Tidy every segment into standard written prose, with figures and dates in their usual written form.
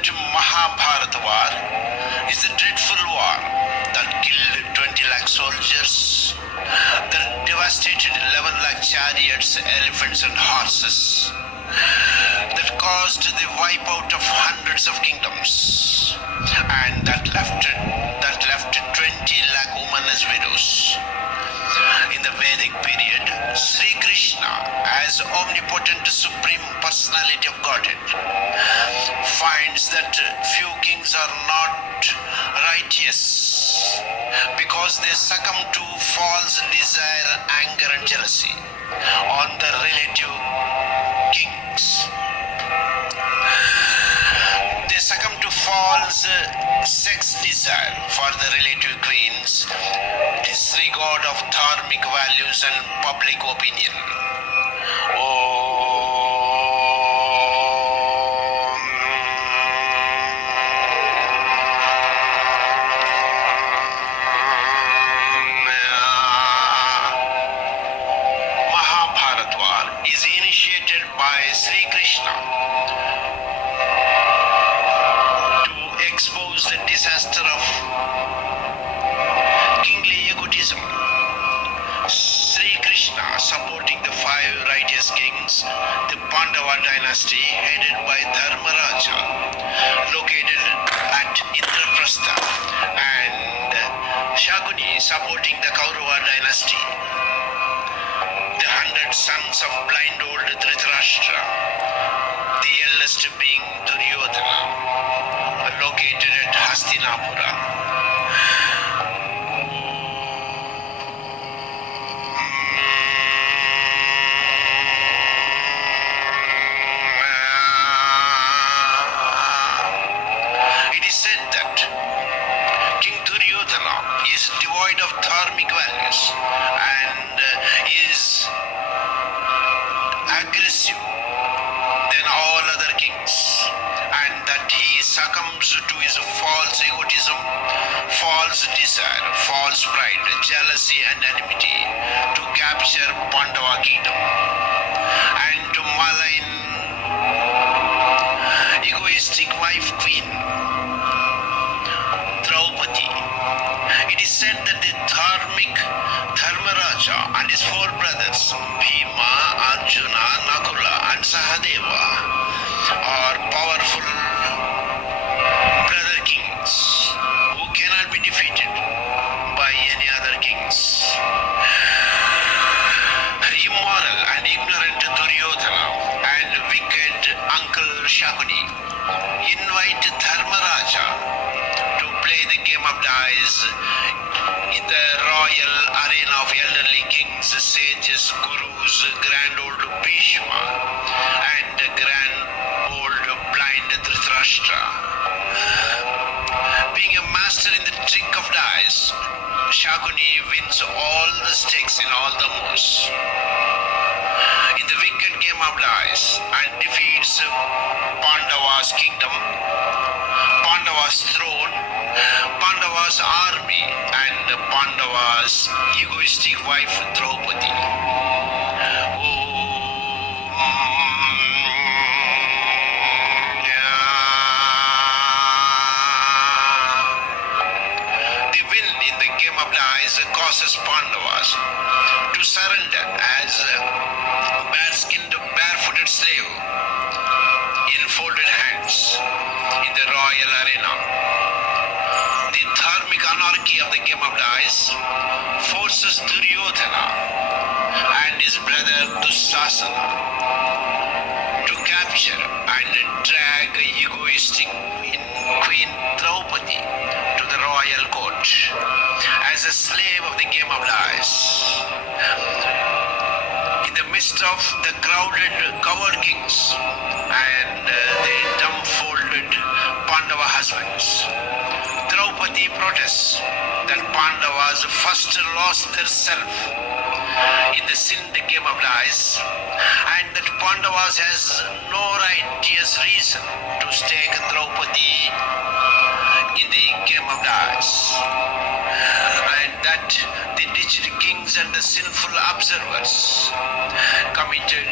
that Mahabharat war is a dreadful war that killed 20 lakh soldiers, that devastated 11 lakh chariots, elephants and horses, that caused the wipeout of hundreds of kingdoms, and that left 20 lakh women as widows. In the Vedic period, Sri Krishna, as omnipotent supreme personality of Godhead, finds that few kings are not righteous because they succumb to false desire, anger and jealousy on the relative kings. They succumb to false sex desire for the relative queens, disregard of dharmic values and public opinion. Mahabharat war is initiated by Sri Krishna expose the disaster of kingly egotism. Sri Krishna supporting the 5 righteous kings, the Pandava dynasty headed by Dharmaraja, located at Indraprastha, and Shakuni supporting the Kaurava dynasty, the 100 sons of blind old Dhritarashtra, the eldest being Duryodhana, located at Hastinapura. It is said that King Duryodhana is devoid of dharmic values and is aggressive than all other kings, and that he succumbs to his false egotism, false desire, false pride, jealousy and enmity to capture Pandava kingdom and to malign egoistic wife queen Draupadi. It is said that the dharmic Dharmaraja and his 4 brothers Bhima, Arjuna, Nakula and Sahadeva are powerful brother kings who cannot be defeated by any other kings. Immoral and ignorant Duryodhana and wicked uncle Shakuni invite Dharmaraja to play the game of dice in the royal arena of elderly kings, sages, gurus, grand old Bhishma and grand old blind Dhritarashtra. Being a master in the trick of dice, Shakuni wins all the stakes in all the moves in the wicked game of dice and defeats Pandava's kingdom, Pandava's throne, Pandava's army and Pandava's egoistic wife Draupadi. The win in the game of dice causes Pandavas to surrender as bare-skinned, barefooted slave in folded hands in the royal arena. The dharmic anarchy of the game of dice forces Duryodhana and his brother Dusasana to capture and drag egoistic Queen Draupadi to the royal court as a slave of the game of dice. In the midst of the crowded coward kings and their dumbfolded Pandava husbands, Draupadi protests that Pandavas first lost their self in the sinned game of dice, and that Pandavas has no righteous reason to stake Draupadi in the game of dice, and that the ditched kings and the sinful observers committed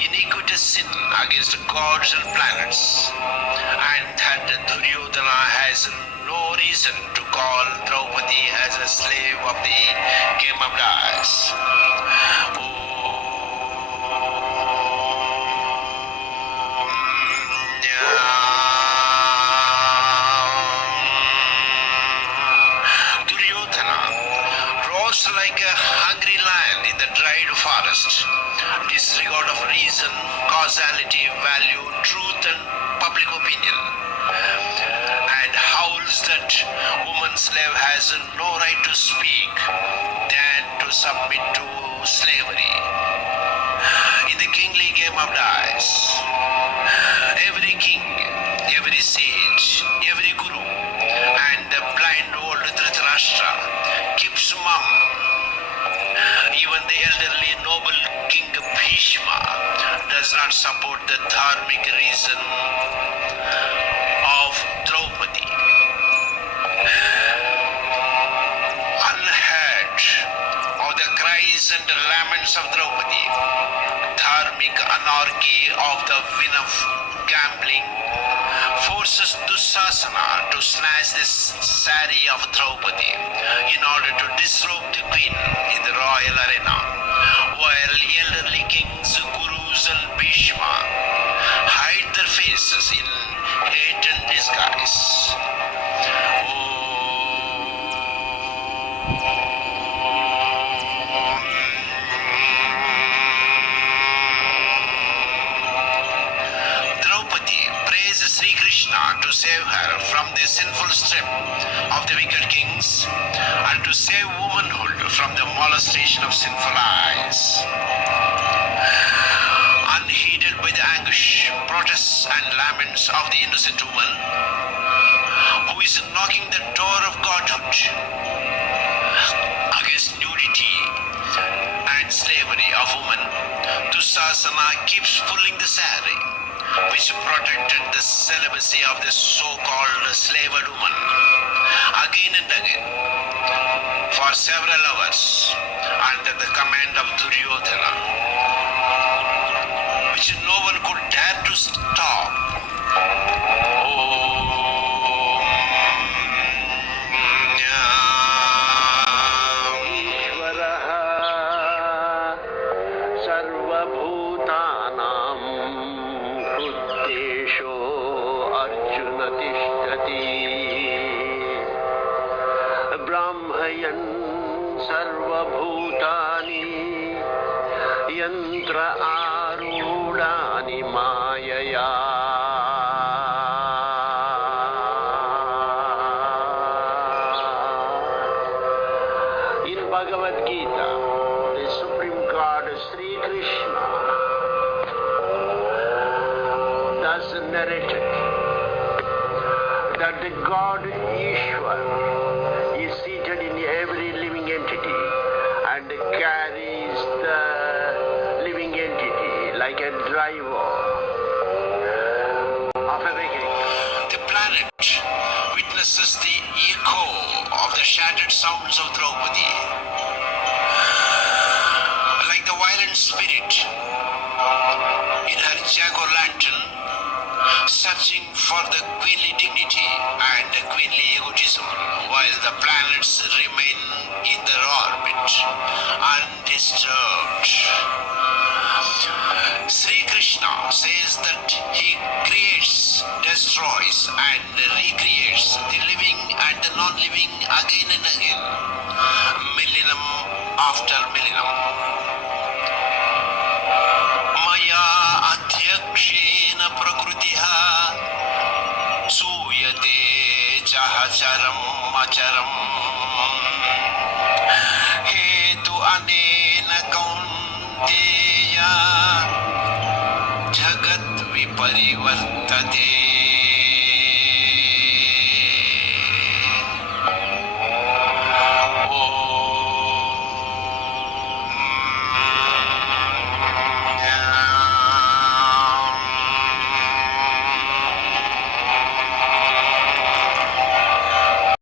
iniquitous sin against gods and planets, and reason to call Draupadi as a slave of the game of dice. Like a hungry lion in the dried forest, disregard of reason, causality, value, truth and public opinion, and howls that woman slave has no right to speak than to submit to slavery. In the kingly game of dice, every king, every sage, every guru, and the blind old Dhritarashtra keeps mum. Even the elderly noble king Bhishma does not support the dharmic reason of Draupadi. Unheard of the cries and laments of Draupadi, dharmic anarchy of the win of gambling forces Dusasana to snatch this saree of Draupadi in order to disrobe the queen in the royal arena, while elderly kings, gurus and Bhishma hide their faces in hate and disguise. Sri Krishna to save her from the sinful strip of the wicked kings and to save womanhood from the molestation of sinful eyes. Unheeded by the anguish, protests and laments of the innocent woman who is knocking the door of godhood against nudity and slavery of woman, Dusasana keeps pulling the saree which protected the celibacy of the so-called slaved woman again and again for several hours under the command of Duryodhana, which no one could dare to stop. सर्वभूतानि यंत्र आरूढानि मायया In Bhagavad Gita, the Supreme God Sri Krishna thus narrated that the God Ishwar is seated in every living entity and carries the living entity like a driver of a vehicle. The planet witnesses the echo of the shattered sounds of Draupadi. Like the violent spirit in her jack-o'-lantern, searching for the queenly dignity and the queenly egotism, while the planets remain in their orbit undisturbed. Sri Krishna says that he creates, destroys and recreates the living and the non-living again and again, millennium after millennium. Maya adhyakshena prakritiha suyate chahacharam acharam hetu anena kaunte